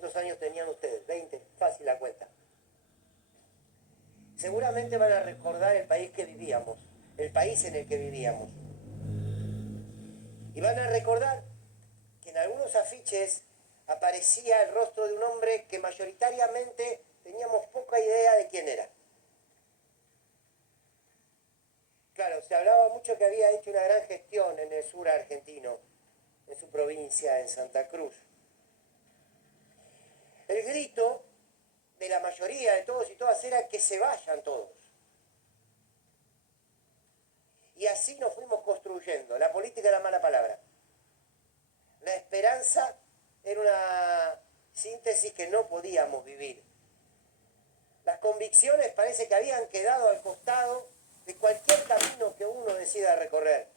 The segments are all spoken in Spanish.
¿Cuántos años tenían ustedes? 20, fácil la cuenta. Seguramente van a recordar el país que vivíamos, el país en el que vivíamos. Y van a recordar que en algunos afiches aparecía el rostro de un hombre que mayoritariamente teníamos poca idea de quién era. Claro, se hablaba mucho que había hecho una gran gestión en el sur argentino, en su provincia, en Santa Cruz. El grito de la mayoría de todos y todas era que se vayan todos. Y así nos fuimos construyendo. La política era mala palabra. La esperanza era una síntesis que no podíamos vivir. Las convicciones parece que habían quedado al costado de cualquier camino que uno decida recorrer.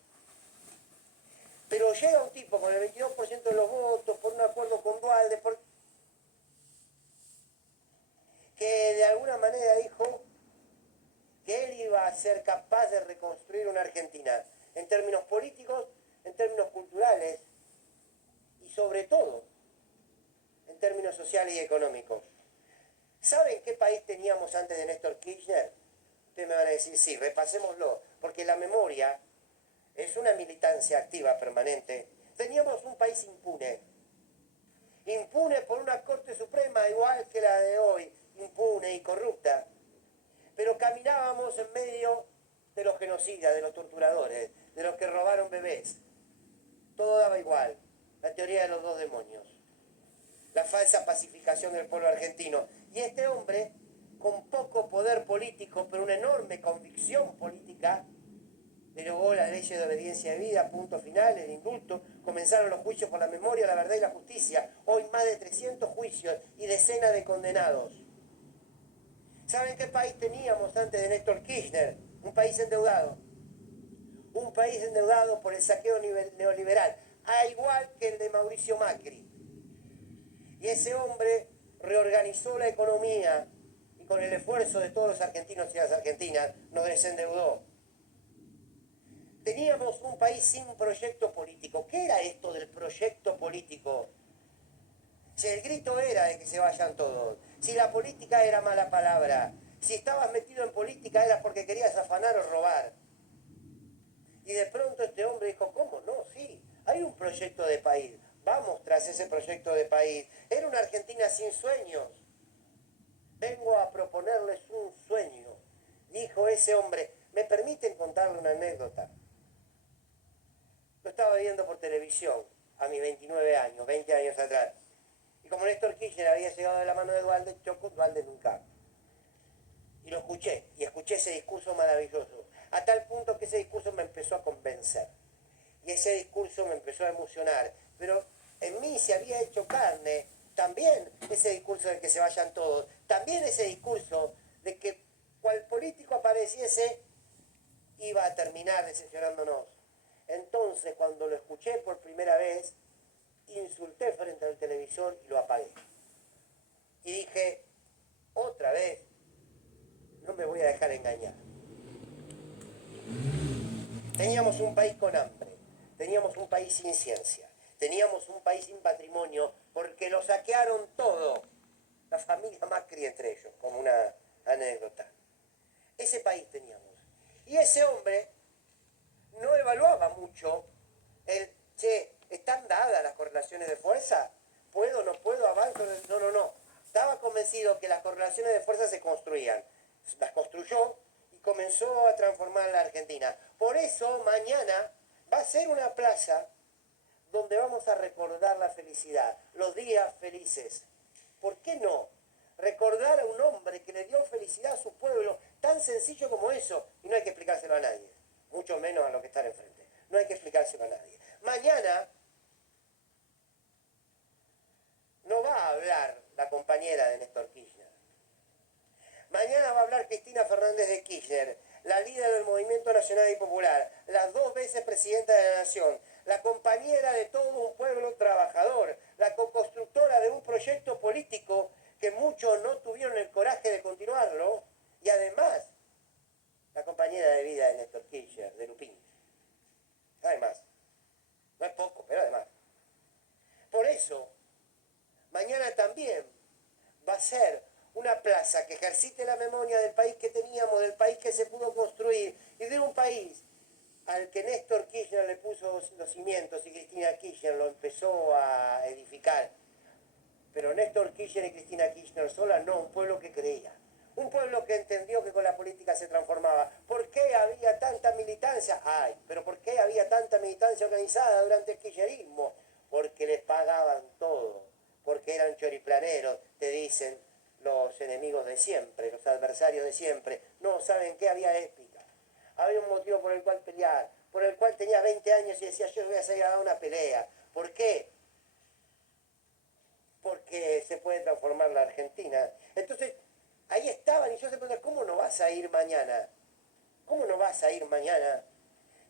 Pero llega un tipo con el 22% de los votos, por un acuerdo con Duhalde, que de alguna manera dijo que él iba a ser capaz de reconstruir una Argentina en términos políticos, en términos culturales y sobre todo en términos sociales y económicos. ¿Saben qué país teníamos antes de Néstor Kirchner? Ustedes me van a decir, sí, repasémoslo, porque la memoria es una militancia activa permanente. Teníamos un país impune. Impune por una Corte Suprema igual que la de hoy, impune y corrupta. Pero caminábamos en medio de los genocidas, de los torturadores, de los que robaron bebés. Todo daba igual. La teoría de los dos demonios. La falsa pacificación del pueblo argentino. Y este hombre, con poco poder político, pero una enorme convicción política, derogó las leyes de obediencia de vida, punto final, el indulto, comenzaron los juicios por la memoria, la verdad y la justicia. Hoy más de 300 juicios y decenas de condenados. ¿Saben qué país teníamos antes de Néstor Kirchner? Un país endeudado. Un país endeudado por el saqueo neoliberal, a igual que el de Mauricio Macri. Y ese hombre reorganizó la economía y con el esfuerzo de todos los argentinos y las argentinas nos desendeudó. Teníamos un país sin proyecto político. ¿Qué era esto del proyecto político? Si el grito era de que se vayan todos, si la política era mala palabra, si estabas metido en política era porque querías afanar o robar. Y de pronto este hombre dijo, ¿cómo no? Sí, hay un proyecto de país. Vamos tras ese proyecto de país. Era una Argentina sin sueños. Vengo a proponerles un sueño, dijo ese hombre. ¿Me permiten contarle una anécdota? Lo estaba viendo por televisión a mis 29 años, 20 años atrás. Y como Néstor Kirchner había llegado de la mano de Duhalde, chocó Duhalde nunca. Y lo escuché, y escuché ese discurso maravilloso. A tal punto que ese discurso me empezó a convencer. Y ese discurso me empezó a emocionar. Pero en mí se había hecho carne también ese discurso de que se vayan todos. También ese discurso de que cual político apareciese iba a terminar decepcionándonos. Entonces, cuando lo escuché por primera vez, insulté frente al televisor y lo apagué. Y dije, otra vez, no me voy a dejar engañar. Teníamos un país con hambre, teníamos un país sin ciencia, teníamos un país sin patrimonio, porque lo saquearon todo. La familia Macri entre ellos, como una anécdota. Ese país teníamos. Y ese hombre no evaluaba mucho el, ¿están dadas las correlaciones de fuerza? ¿Puedo, no puedo, avanzo? No. Estaba convencido que las correlaciones de fuerza se construían. Las construyó y comenzó a transformar la Argentina. Por eso mañana va a ser una plaza donde vamos a recordar la felicidad, los días felices. ¿Por qué no? Recordar a un hombre que le dio felicidad a su pueblo, tan sencillo como eso, y no hay que explicárselo a nadie, mucho menos a los que están enfrente. No hay que explicárselo a nadie. Mañana no va a hablar la compañera de Néstor Kirchner. Mañana va a hablar Cristina Fernández de Kirchner, la líder del Movimiento Nacional y Popular, las 2 veces presidenta de la Nación, la compañera de todo un pueblo trabajador, la co-constructora de un proyecto político que muchos no tuvieron el coraje de continuarlo, y además, la compañera de vida de Néstor Kirchner, de Lupín. Además, no es poco, pero además. Por eso, mañana mañana también va a ser una plaza que ejercite la memoria del país que teníamos, del país que se pudo construir y de un país al que Néstor Kirchner le puso los cimientos y Cristina Kirchner lo empezó a edificar. Pero Néstor Kirchner y Cristina Kirchner sola no, un pueblo que creía. Un pueblo que entendió que con la política se transformaba. ¿Por qué había tanta militancia? Ay, pero ¿por qué había tanta militancia organizada durante el kirchnerismo? Porque les pagaban todo, porque eran choriplaneros, te dicen los enemigos de siempre, los adversarios de siempre. No, ¿saben qué? Había épica. Había un motivo por el cual pelear, por el cual tenía 20 años y decía, yo voy a salir a dar una pelea. ¿Por qué? Porque se puede transformar la Argentina. Entonces, ahí estaban y yo se pregunté, ¿cómo no vas a ir mañana? ¿Cómo no vas a ir mañana?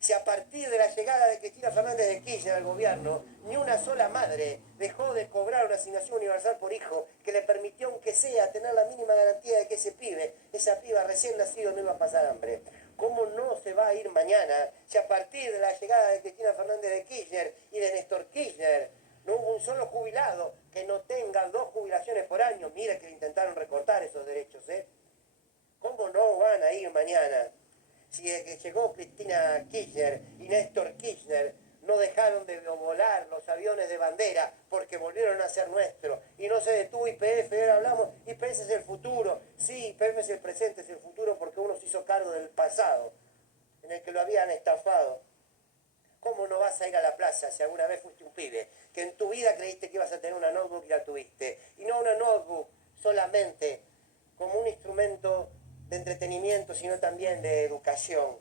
Si a partir de la llegada de Cristina Fernández de Kirchner al gobierno, ni una sola madre dejó de cobrar una asignación universal por hijo que le permitió, aunque sea, tener la mínima garantía de que ese pibe, esa piba recién nacido, no iba a pasar hambre. ¿Cómo no se va a ir mañana si a partir de la llegada de Cristina Fernández de Kirchner y de Néstor Kirchner no hubo un solo jubilado que no tenga 2 jubilaciones por año? Mira que le intentaron recortar esos derechos, ¿eh? ¿Cómo no van a ir mañana? Si desde que llegó Cristina Kirchner y Néstor Kirchner no dejaron de volar los aviones de bandera porque volvieron a ser nuestros y no se detuvo YPF, ahora hablamos, YPF es el futuro, sí, YPF es el presente, es el futuro porque uno se hizo cargo del pasado en el que lo habían estafado. ¿Cómo no vas a ir a la plaza si alguna vez fuiste un pibe que en tu vida creíste que ibas a tener una notebook y la tuviste? Y no una notebook solamente como un instrumento de entretenimiento, sino también de educación.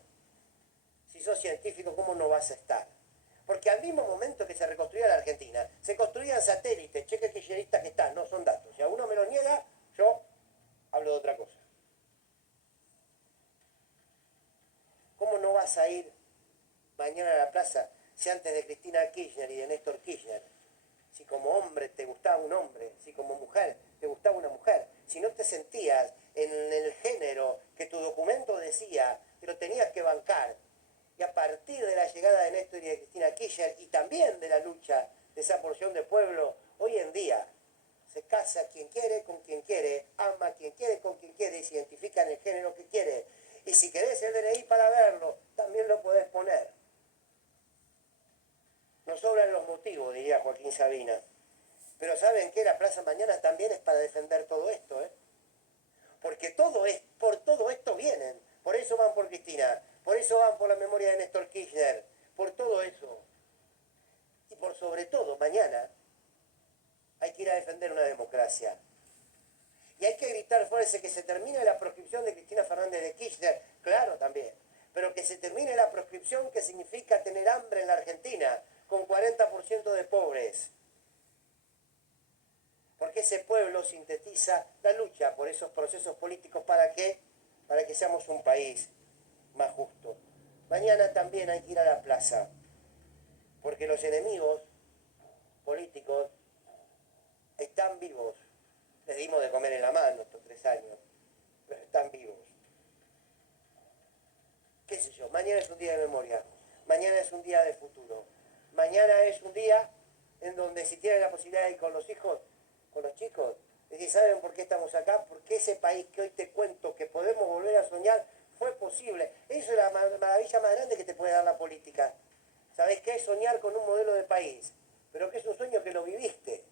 Si sos científico, ¿cómo no vas a estar? Porque al mismo momento que se reconstruía la Argentina, se construían satélites, cheques kirchneristas que están, no son datos. Si a uno me lo niega, yo hablo de otra cosa. ¿Cómo no vas a ir mañana a la plaza si antes de Cristina Kirchner y de Néstor Kirchner, si como hombre te gustaba un hombre, si como mujer te gustaba una mujer, si no te sentías en el género que tu documento decía, que lo tenías que bancar, y a partir de la llegada de Néstor y de Cristina Kirchner y también de la lucha de esa porción de pueblo, hoy en día se casa quien quiere con quien quiere, ama a quien quiere con quien quiere y se identifica en el género que quiere. Y si querés el DNI para verlo, también lo podés poner. Nos sobran los motivos, diría Joaquín Sabina. Pero ¿saben qué? La Plaza Mañana también es para defender todo esto, ¿eh? Porque por todo esto vienen. Por eso van por Cristina, por eso van por la memoria de Néstor Kirchner, por todo eso. Y por sobre todo, mañana hay que ir a defender una democracia. Y hay que gritar fuerte que se termine la proscripción de Cristina Fernández de Kirchner, claro también, pero que se termine la proscripción que significa tener hambre en la Argentina, con 40% de pobres. Porque ese pueblo sintetiza la lucha por esos procesos políticos. ¿Para qué? Para que seamos un país más justo. Mañana también hay que ir a la plaza, porque los enemigos políticos están vivos. Les dimos de comer en la mano estos 3 años, pero están vivos. ¿Qué sé yo? Mañana es un día de memoria, mañana es un día de futuro, mañana es un día en donde si tienen la posibilidad de ir con los hijos, con los chicos, decir, ¿saben por qué estamos acá? Porque ese país que hoy te cuento que podemos volver a soñar fue posible. Eso es la maravilla más grande que te puede dar la política. ¿Sabés qué es soñar con un modelo de país? Pero que es un sueño que lo viviste.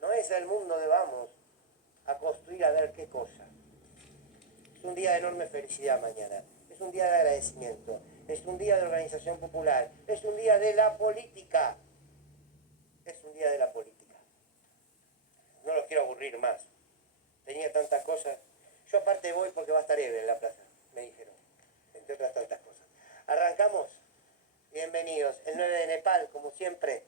No es el mundo de vamos a construir a ver qué cosa. Es un día de enorme felicidad mañana. Es un día de agradecimiento. Es un día de organización popular. Es un día de la política. Es un día de la política. No los quiero aburrir más. Tenía tantas cosas. Yo aparte voy porque va a estar Eve en la plaza, me dijeron. Entre otras tantas cosas. Arrancamos. Bienvenidos. El 9 de Nepal, como siempre.